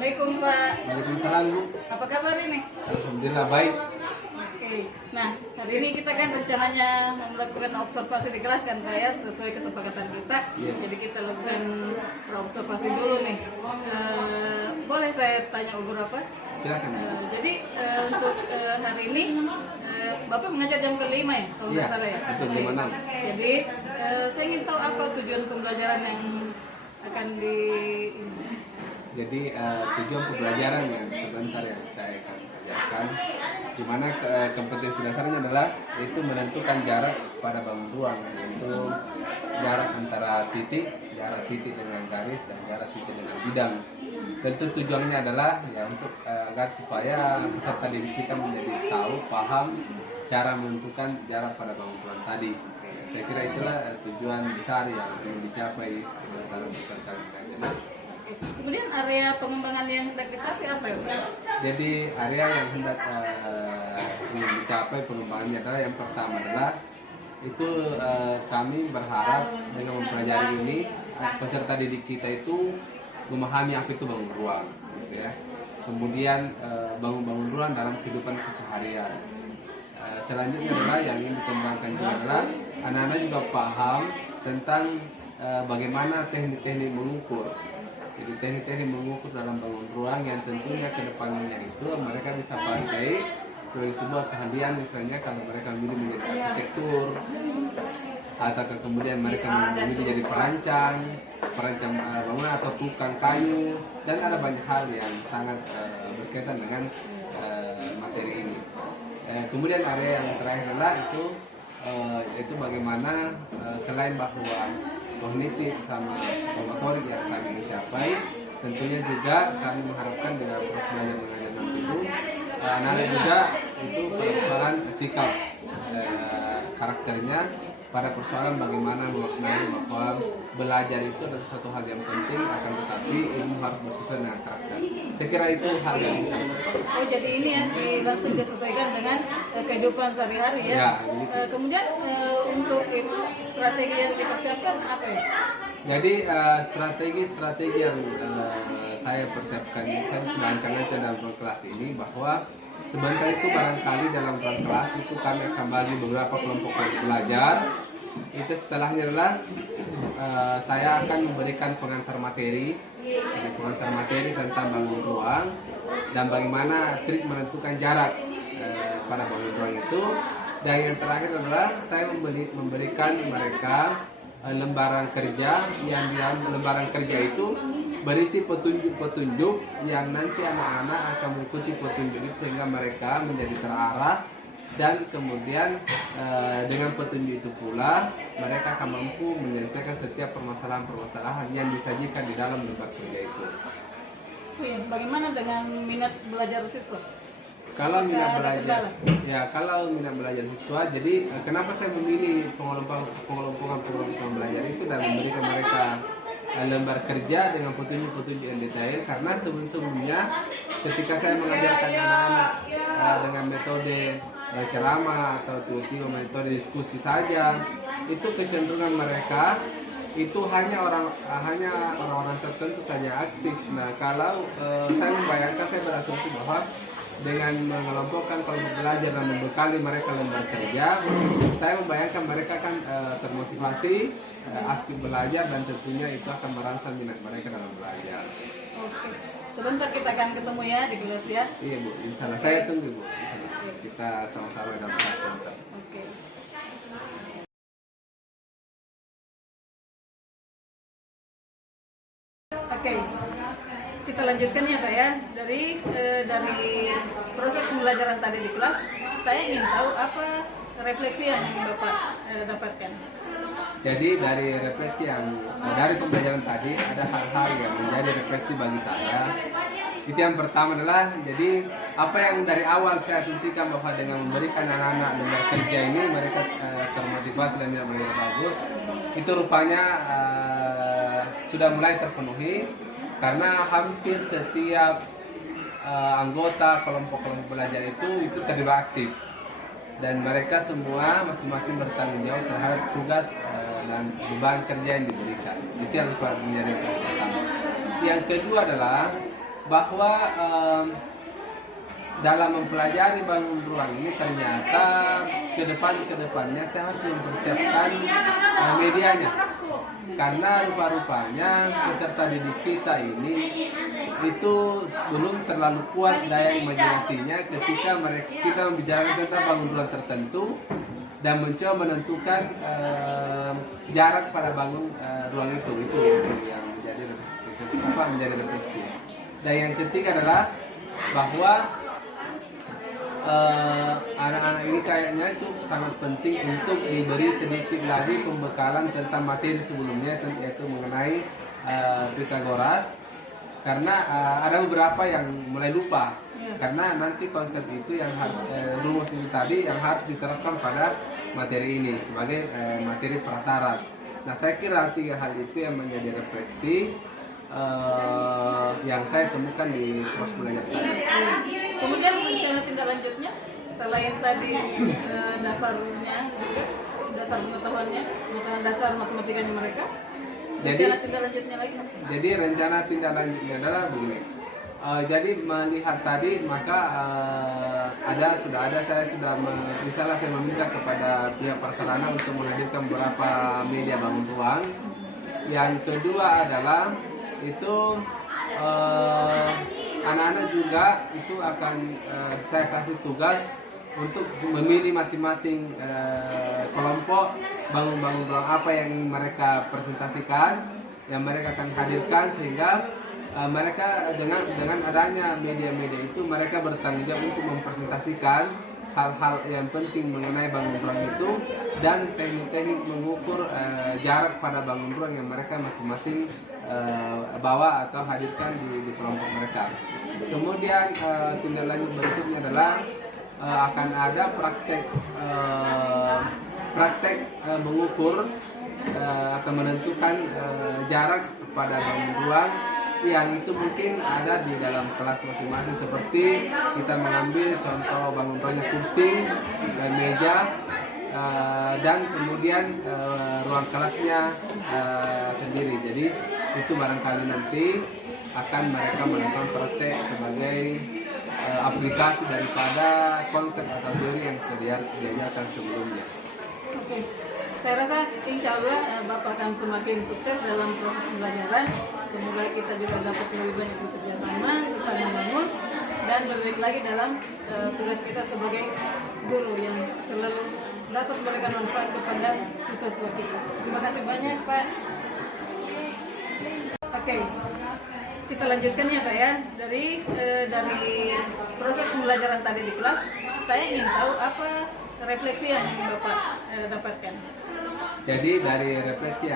Assalamualaikum Pak. Waalaikumsalam Bu. Apa kabar ini? Alhamdulillah baik. Oke. Nah, hari ini kita kan rencananya melakukan observasi di kelas kan Pak ya, sesuai kesepakatan kita. Iya. Jadi kita lakukan observasi dulu nih. Boleh saya tanya beberapa? Silakan. Jadi untuk hari ini Bapak mengajar jam ke-5 ya, kalau Iya, nggak salah ya? betul, Oke. 5-6. Jadi saya ingin tahu apa tujuan pembelajaran yang akan Jadi tujuan pembelajaran yang sebentar yang saya akan ajarkan, di mana kompetensi dasarnya adalah itu menentukan jarak pada bangun ruang, yaitu jarak antara jarak titik dengan garis dan jarak titik dengan bidang. Tentu tujuannya adalah ya untuk agar supaya peserta didik kita menjadi tahu, paham cara menentukan jarak pada bangun ruang tadi. Saya kira itulah tujuan besar yang ingin dicapai sementara peserta mengajar. Kemudian area pengembangan yang hendak dicapai apa ya Pak? Jadi area yang hendak ingin dicapai pengembangannya adalah yang pertama adalah itu kami berharap dengan mempelajari ini peserta didik kita itu memahami apa itu bangun ruang, gitu ya. Kemudian bangun ruang dalam kehidupan keseharian. Selanjutnya adalah yang ingin dikembangkan juga adalah anak-anak juga paham tentang bagaimana teknik-teknik mengukur. Jadi teknik-teknik mengukur dalam bangun ruang yang tentunya ke depannya itu mereka bisa pakai sebagai sebuah keahlian, misalnya kalau mereka memilih menjadi arsitektur atau kemudian mereka memilih jadi perancang bangunan atau tukang kayu, dan ada banyak hal yang sangat berkaitan dengan materi ini. Kemudian area yang terakhir adalah itu bagaimana selain bahwa kognitif sama psikomotorik yang kami capai, tentunya juga kami mengharapkan dengan proses belajar mengajar nanti itu anak-anak juga itu pada persoalan sikap karakternya, pada persoalan bagaimana memaknai bahwa belajar itu adalah suatu hal yang penting, akan tetapi ilmu harus bersesuaian dengan karakter. Saya kira itu hal yang Oh jadi ini ya langsung disesuaikan dengan kehidupan sehari-hari ya. Ya, gitu. Kemudian untuk itu strategi yang dipersiapkan apa ya? Jadi strategi yang saya persiapkan, saya sudah ancang-ancang dalam ruang kelas ini bahwa sebentar itu barangkali dalam ruang kelas itu kami akan bagi beberapa kelompok belajar. Itu setelahnya adalah saya akan memberikan pengantar materi tentang bangun ruang dan bagaimana trik menentukan jarak pada bangun ruang itu. Dan yang terakhir adalah saya memberikan mereka lembaran kerja, yang di dalam lembaran kerja itu berisi petunjuk-petunjuk yang nanti anak-anak akan mengikuti petunjuk itu sehingga mereka menjadi terarah, dan kemudian dengan petunjuk itu pula mereka akan mampu menyelesaikan setiap permasalahan-permasalahan yang disajikan di dalam lembar kerja itu. Bagaimana dengan minat belajar siswa? Kalau minat belajar siswa, jadi kenapa saya memilih pengelompokan belajar itu dan memberikan mereka lembar kerja dengan petunjuk-petunjuk yang detail, karena sebelumnya ketika saya mengajarkan anak-anak dengan metode ceramah atau tiba-tiba metode diskusi saja, itu kecenderungan mereka itu hanya orang-orang tertentu saja aktif. Nah, kalau saya membayangkan, saya berasumsi bahwa dengan mengelompokkan kelompok belajar dan membekali mereka lembar kerja, saya membayangkan mereka akan termotivasi, aktif belajar, dan tentunya itu akan merangsang minat mereka dalam belajar. Oke, sebentar kita akan ketemu ya di kelas ya. Iya Bu, insyaallah saya tunggu Bu, insyaallah kita sama-sama dalam kelas sebentar. Oke. Oke, kita lanjutkan ya Pak ya. Dari proses pembelajaran tadi di kelas, saya ingin tahu apa refleksi yang Bapak dapatkan. Jadi dari refleksi dari pembelajaran tadi ada hal-hal yang menjadi refleksi bagi saya. Itu yang pertama adalah, jadi apa yang dari awal saya asumsikan bahwa dengan memberikan anak-anak lembar kerja ini mereka termotivasi dan minat belajar bagus, itu rupanya sudah mulai terpenuhi, karena hampir setiap anggota kelompok-kelompok belajar itu terlibat aktif, dan mereka semua masing-masing bertanggung jawab terhadap tugas dan beban kerja yang diberikan. Itu yang menjadi pertama. Yang kedua adalah bahwa dalam mempelajari bangun ruang ini ternyata kedepannya saya harus mempersiapkan medianya, karena rupa-rupanya peserta didik kita ini itu belum terlalu kuat daya imajinasinya ketika kita membicarakan tentang bangun ruang tertentu dan mencoba menentukan jarak pada bangun ruang itu yang menjadi refleksi. Dan yang ketiga adalah bahwa anak-anak ini kayaknya itu sangat penting untuk diberi sedikit lagi pembekalan tentang materi sebelumnya, yaitu mengenai Pythagoras, karena ada beberapa yang mulai lupa, karena nanti konsep itu yang harus rumus ini tadi yang harus diterapkan pada materi ini sebagai materi prasyarat. Nah, saya kira 3 hal itu yang menjadi refleksi yang saya temukan di proses belajar tadi. Kemudian rencana tindak lanjutnya selain tadi dasarnya juga, dasar pengetahuan dasar matematikanya mereka. Rencana tindak lanjutnya lagi. Jadi rencana tindak lanjutnya adalah begini. Jadi melihat tadi maka misalnya saya meminta kepada pihak prasarana untuk menghadirkan beberapa media bangun ruang. Yang kedua adalah itu anak-anak juga itu akan saya kasih tugas untuk memilih masing-masing kelompok bangun ruang apa yang ingin mereka presentasikan, yang mereka akan hadirkan, sehingga mereka dengan adanya media-media itu mereka bertanggung jawab untuk mempresentasikan hal-hal yang penting mengenai bangun ruang itu dan teknik-teknik mengukur jarak pada bangun ruang yang mereka masing-masing bawa atau hadirkan di kelompok mereka. Kemudian tindak lanjut berikutnya adalah akan ada praktek mengukur atau menentukan jarak pada bangun ruang yang itu mungkin ada di dalam kelas masing-masing, seperti kita mengambil contoh bangun ruangnya kursi dan meja dan kemudian ruang kelasnya sendiri. Jadi itu barangkali nanti akan mereka melakukan praktek sebagai aplikasi daripada konsep atau teori yang sudah diajarkan sebelumnya. Oke, saya rasa insya Allah Bapak akan semakin sukses dalam proses pembelajaran. Semoga kita juga dapat lebih banyak bekerja sama, saling membangun, dan berbaik lagi dalam tugas kita sebagai guru yang selalu dapat memberikan manfaat kepada siswa-siswa kita. Terima kasih banyak, Pak. Oke, kita lanjutkan ya, Pak ya. Dari proses pembelajaran tadi di kelas, saya ingin tahu apa refleksi yang Bapak dapatkan. Jadi dari refleksi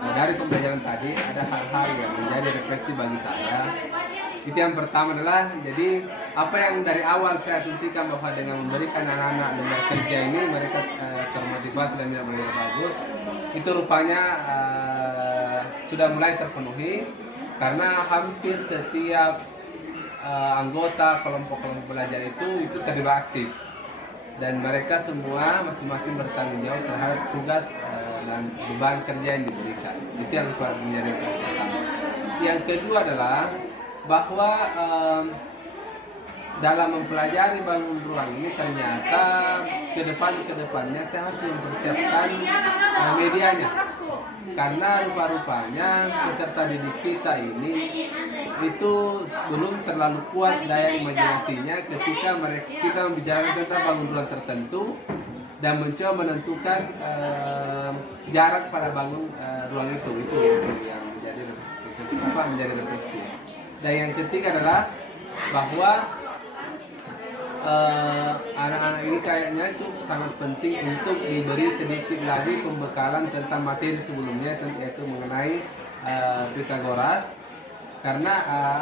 dari pembelajaran tadi ada hal-hal yang menjadi refleksi bagi saya. Itu yang pertama adalah, jadi apa yang dari awal saya asumsikan bahwa dengan memberikan anak-anak lembar kerja ini mereka termotivasi dan tidak belajar bagus, itu rupanya sudah mulai terpenuhi, karena hampir setiap anggota kelompok-kelompok belajar itu terlibat aktif. Dan mereka semua masing-masing bertanggung jawab terhadap tugas dan beban kerja yang diberikan. Itu yang menjadi yang pertama. Yang kedua adalah bahwa dalam mempelajari bangun ruang ini ternyata kedepannya saya harus mempersiapkan medianya, karena rupa-rupanya peserta didik kita ini itu belum terlalu kuat daya imajinasinya ketika kita membicarakan tentang bangun ruang tertentu dan mencoba menentukan jarak pada bangun ruang itu yang menjadi refleksi. Dan yang ketiga adalah bahwa anak-anak ini kayaknya itu sangat penting untuk diberi sedikit lagi pembekalan tentang materi sebelumnya, yaitu mengenai Pythagoras, karena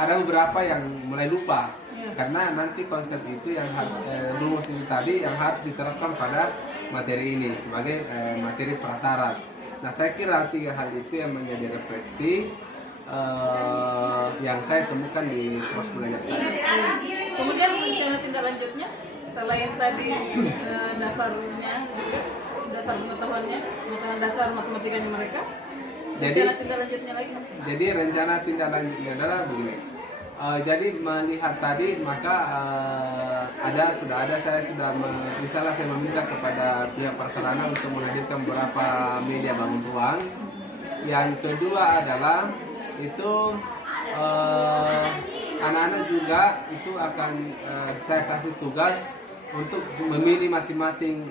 ada beberapa yang mulai lupa, karena nanti konsep itu yang harus rumus ini tadi yang harus diterapkan pada materi ini sebagai materi prasyarat. Nah, saya kira 3 hal itu yang menjadi refleksi yang saya temukan di proses belajar tadi. Kemudian rencana tindak lanjutnya selain tadi dasarnya juga, dasar pengetahuan dasar matematikanya mereka. Rencana tindak lanjutnya lagi. Jadi rencana tindak lanjutnya adalah begini. Jadi melihat tadi maka misalnya saya meminta kepada pihak Prasarana untuk menghadirkan beberapa media bangun ruang. Yang kedua adalah itu anak-anak juga itu akan saya kasih tugas untuk memilih masing-masing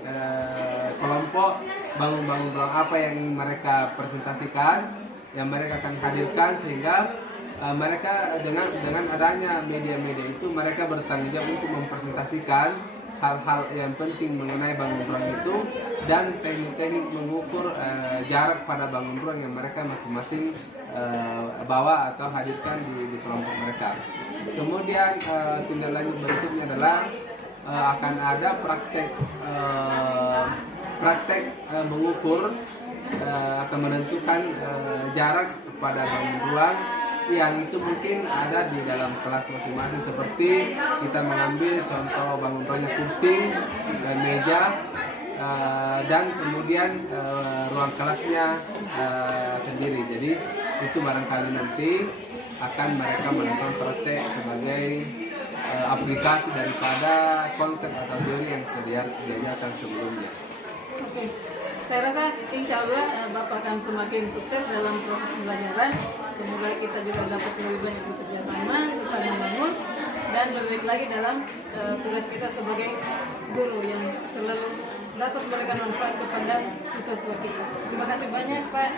kelompok bangun-bangun ruang apa yang ingin mereka presentasikan, yang mereka akan hadirkan, sehingga mereka dengan adanya media-media itu mereka bertanggung jawab untuk mempresentasikan hal-hal yang penting mengenai bangun ruang itu dan teknik-teknik mengukur jarak pada bangun ruang yang mereka masing-masing bawa atau hadirkan di kelompok mereka. Kemudian tindak lanjut berikutnya adalah akan ada praktek mengukur atau menentukan jarak pada bangun ruang yang itu mungkin ada di dalam kelas masing-masing, seperti kita mengambil contoh bangun ruangnya kursi, meja, dan kemudian ruang kelasnya sendiri. Jadi itu barangkali nanti akan mereka melakukan praktek sebagai aplikasi daripada konsep atau teori yang sudah diajarkan sebelumnya. Oke, saya rasa insya Allah Bapak akan semakin sukses dalam proses pembelajaran. Semoga kita juga dapat lebih banyak bekerja sama, saling membangun, dan lebih baik lagi dalam tugas kita sebagai guru yang selalu dapat memberikan manfaat kepada siswa-siswa kita. Terima kasih banyak Pak.